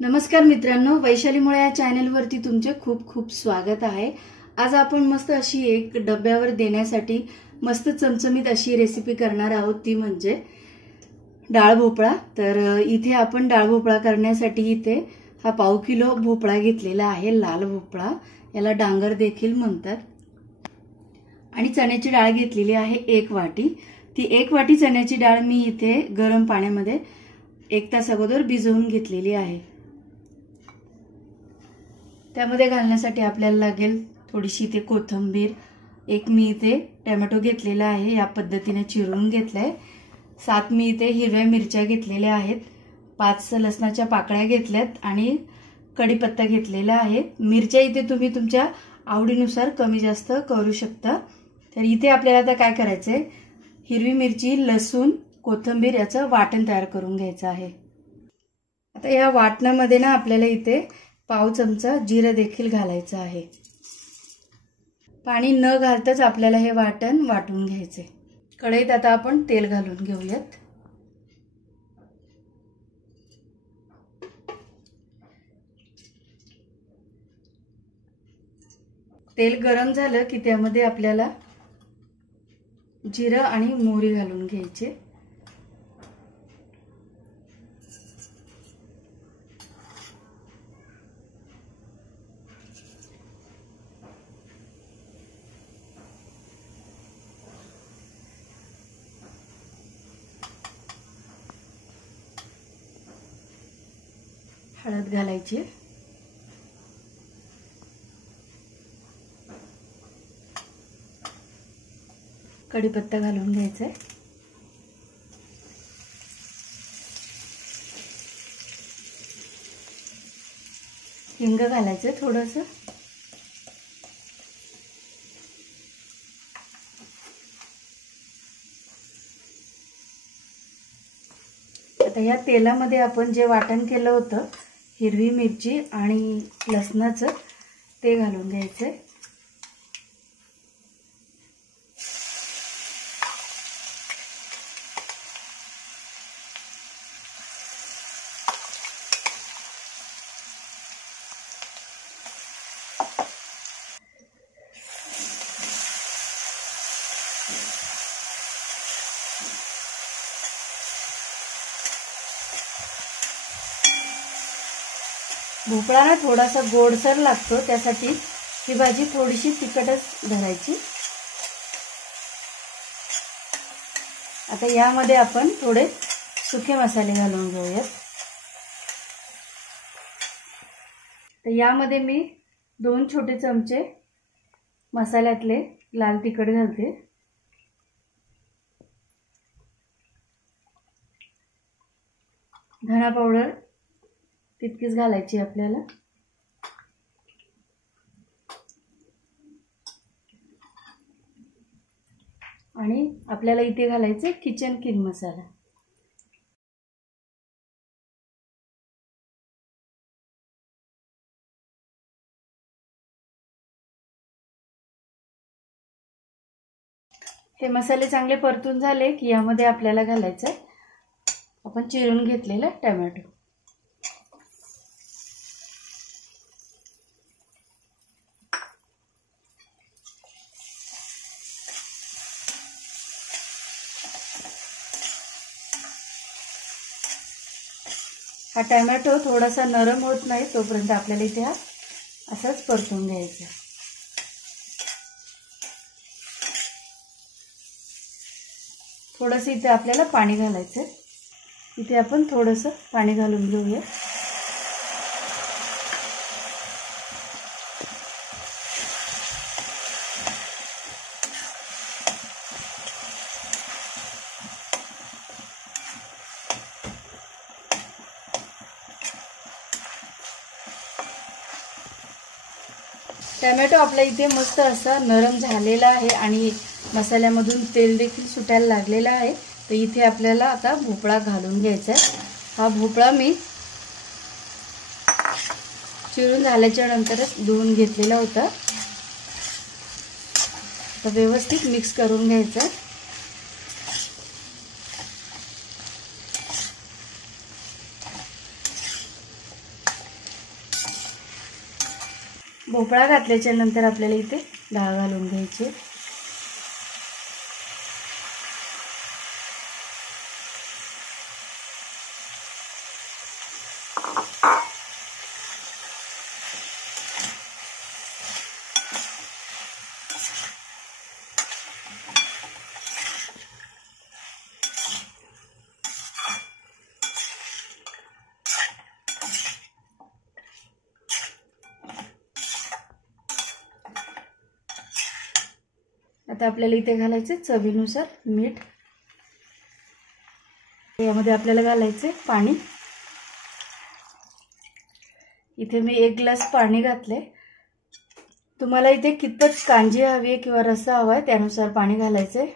नमस्कार मित्रांनो, वैशाली मुळे या चॅनलवरती तुमचे खूप खूप स्वागत आहे। आज आपण मस्त अशी एक डब्यावर देण्यासाठी मस्त चमचमीत अशी रेसिपी करणार आहोत, ती म्हणजे डाळ भोपळा। तर इथे आपण डाळ भोपळा करण्यासाठी इथे हा पाव किलो भोपळा घेतलेला आहे, लाल भोपळा, याला डांगर देखील म्हणतात। आणि चण्याची डाळ घेतलेली आहे 1 वाटी। ती 1 वाटी चण्याची डाळ मी इथे गरम पाण्यामध्ये 1 तास अगोदर भिजवून घेतलेली आहे। त्यामध्ये घालण्यासाठी आपल्याला लागेल थोडीशी इथे कोथिंबीर, एक मी इथे टोमॅटो घेतलेला आहे, या पद्धतीने चिरून घेतलाय। 7 मी इथे हिरव्या मिरच्या घेतलेल्या आहेत, 5 लसणाच्या पाकळ्या घेतल्यात आणि कढीपत्ता घेतलेला आहे। मिरच्या इथे तुम्ही तुमच्या आवडीनुसार कमी जास्त करू शकता। तर इथे आपल्याला आता काय करायचंय, हिरवी मिरची, लसूण, कोथिंबीर याचं वाटण तयार करून घ्यायचं आहे। आता या वाटणामध्ये ना आपल्याला इथे पाव चमचा जिरं देखील घालायचं आहे। पाणी न घालताच आपल्याला हे वाटण वाटून घ्यायचे। कढईत आता आपण तेल घालून घेऊयात। तेल गरम झालं की त्यामध्ये आपल्याला जिरं आणि मोहरी घालून घ्यायचे। हळद घालायची, कढीपत्ता घालून घ्यायचा, हिंग घालायचं थोडंसं, आता या तेलामध्ये आपण जे वाटण केलं होतं हिरवी मिरची आणि लसणाचं, ते घालून घ्यायचं। भोपळा ना थोडासा गोडसर लागतो, त्यासाठी ही भाजी थोडीशी तिखटच धरायची। आता यामध्ये आपण थोडे सुके मसाले घालून घेऊयात। तर यामध्ये मी 2 छोटे चमचे मसाल्यातले लाल तिखट घालते, धना पावडर तितकीच घालायची आपल्याला, आणि आपल्याला इथे घालायचे किचन किंग मसाला। हे मसाले चांगले परतून झाले की यामध्ये आपल्याला घालायचं आपण चिरून घेतलेला टोमॅटो। हा टोमॅटो थोडासा नरम होत नाही तोपर्यंत आपल्याला इथे हा असाच परतून घ्यायचा। थोडंसं इथे आपल्याला पाणी घालायचं, इथे आपण थोडंसं पाणी घालून घेऊया। टोमॅटो आपल्या इथे मस्त असा नरम झालेला आहे आणि मसाल्यामधून तेल देखील सुटायला लागलेला आहे। तर इथे आपल्याला आता भोपळा घालून घ्यायचा आहे। हा भोपळा मी चिरून झाल्याच्या नंतरच धुवून घेतलेला होता। तर व्यवस्थित मिक्स करून घ्यायचं। भोपळा घातल्याच्या नंतर आपल्याला इथे डाळ घालून घ्यायची। आता आपल्याला इथे घालायचे चवीनुसार मीठ। यामध्ये आपल्याला घालायचे पाणी। इथे मी 1 ग्लास पाणी घातले। तुम्हाला इथे कितपत कांजी हवी आहे किंवा रस्सा हवा आहे त्यानुसार पाणी घालायचे।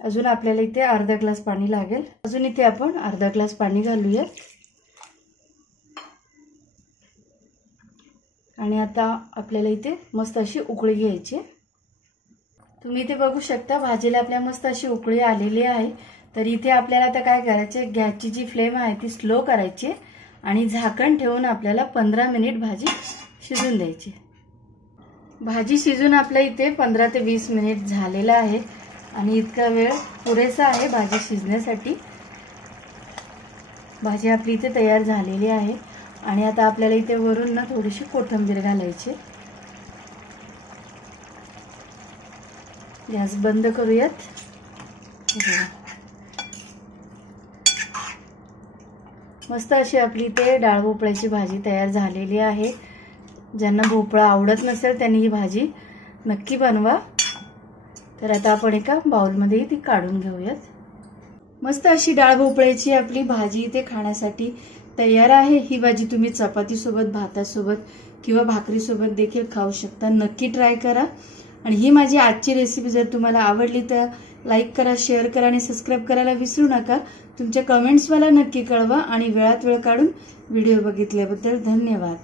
अजून आपल्याला इथे अर्धा ग्लास पाणी लागेल। अजून इथे आपण अर्धा ग्लास पाणी घालूया। आणि आता आपल्याला इथे मस्त अशी उकळी घ्यायची। तुम्ही इथे बघू शकता भाजीला आपल्या मस्त अशी उकळी आलेली आहे। तर इथे आपल्याला आता काय करायचे, गॅसची जी फ्लेम आहे ती स्लो करायची आणि झाकण ठेवून आपल्याला 15 मिनिट भाजी शिजून द्यायची। भाजी शिजून आपल्या इथे 15 ते 20 मिनिट झालेला आहे आणि इतका वेळ पुरेसा आहे भाजी शिजण्यासाठी। भाजी आपली इथे तयार झालेली आहे आणि आता आपल्याला इथे वरून ना थोडीशी कोथिंबीर घालायची। गॅस बंद करूयात। मस्त अशी आपली इथे डाळ भोपळ्याची भाजी तयार झालेली आहे। ज्यांना भोपळा आवडत नसेल त्यांनी ही भाजी नक्की बनवा। तर आता आपण एका बाउलमध्ये ती काढून घेऊयात। मस्त अशी डाळ भोपळ्याची आपली भाजी इथे खाण्यासाठी तयार आहे। ही भाजी तुम्ही चपाती सोबत, भातासोबत किंवा भाकरी सोबत देखील खाऊ शकता। नक्की ट्राय करा। आणि ही माझी आजची रेसिपी जर तुम्हाला आवडली तर लाईक करा, शेअर करा आणि सबस्क्राईब करायला विसरू नका। तुमच्या कमेंट्स मला नक्की कळवा आणि वेळात वेळ काढून व्हिडिओ बघितल्याबद्दल धन्यवाद।